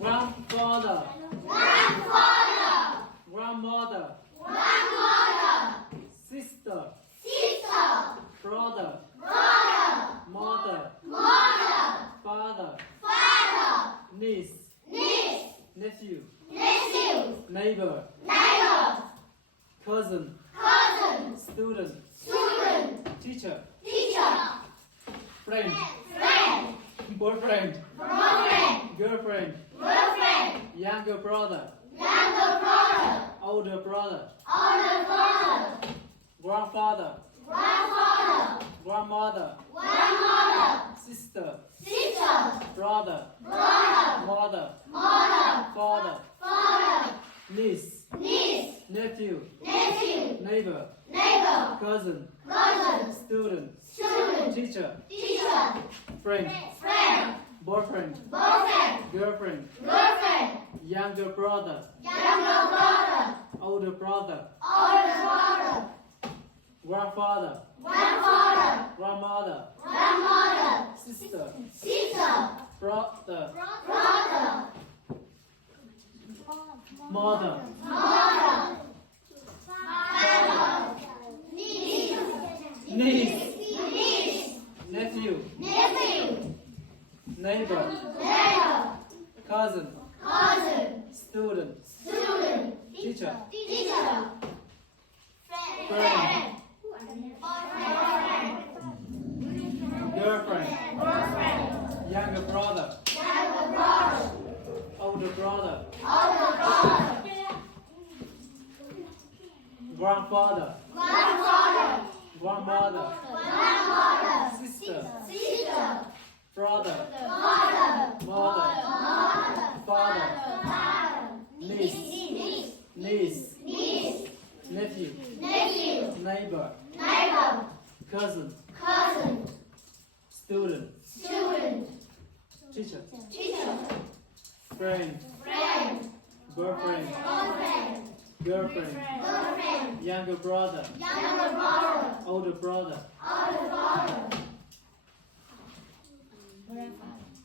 Grandfather. Grandmother. Sister. Brother. Mother. Father. Niece. Nephew. Neighbor. Cousin. Student. Teacher. Friend. Boyfriend. Girlfriend. Younger brother. Older brother. Grandfather. Grandmother. Sister. Brother. Mother. Father. Niece. Nephew. Neighbor. Cousin. Student. Teacher. Friend. Boyfriend. Girlfriend. Younger brother. Older brother. Grandfather. Grandmother. Sister. Brother. Mother. Niece. Nephew. Neighbor. Cousin. Student. Teacher. Friend. Girlfriend. Younger brother. Older brother. Grandfather. Grandmother. Sister. Brother. Mother. Father. Niece. Nephew. Neighbor. Cousin. Student. Teacher. Friend. Boyfriend. Girlfriend. Younger brother. Older brother.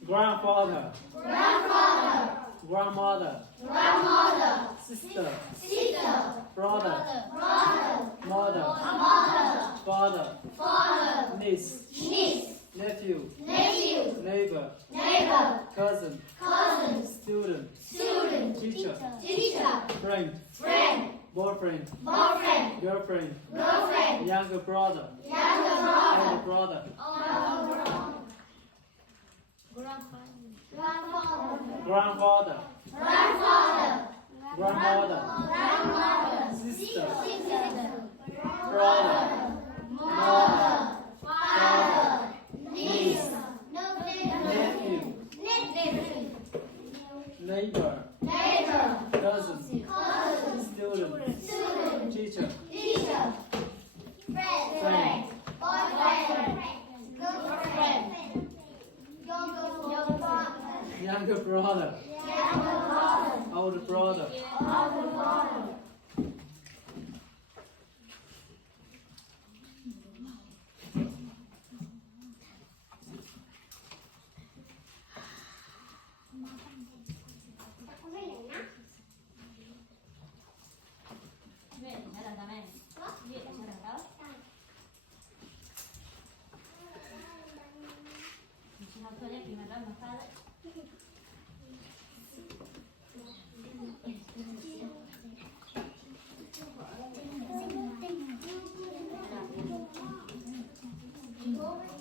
Grandfather. Grandmother. Sister. Brother. Mother. Father. Niece. Nephew. Neighbor. Cousin. Student. Teacher. Friend. Boyfriend. Girlfriend. Younger brother. Older brother. Grandfather. Grandmother. Sister. Brother. Mother. Father. Niece. Nephew. Neighbor. Cousin. Student. Teacher. Friend. Younger brother. Older brother. Thank you.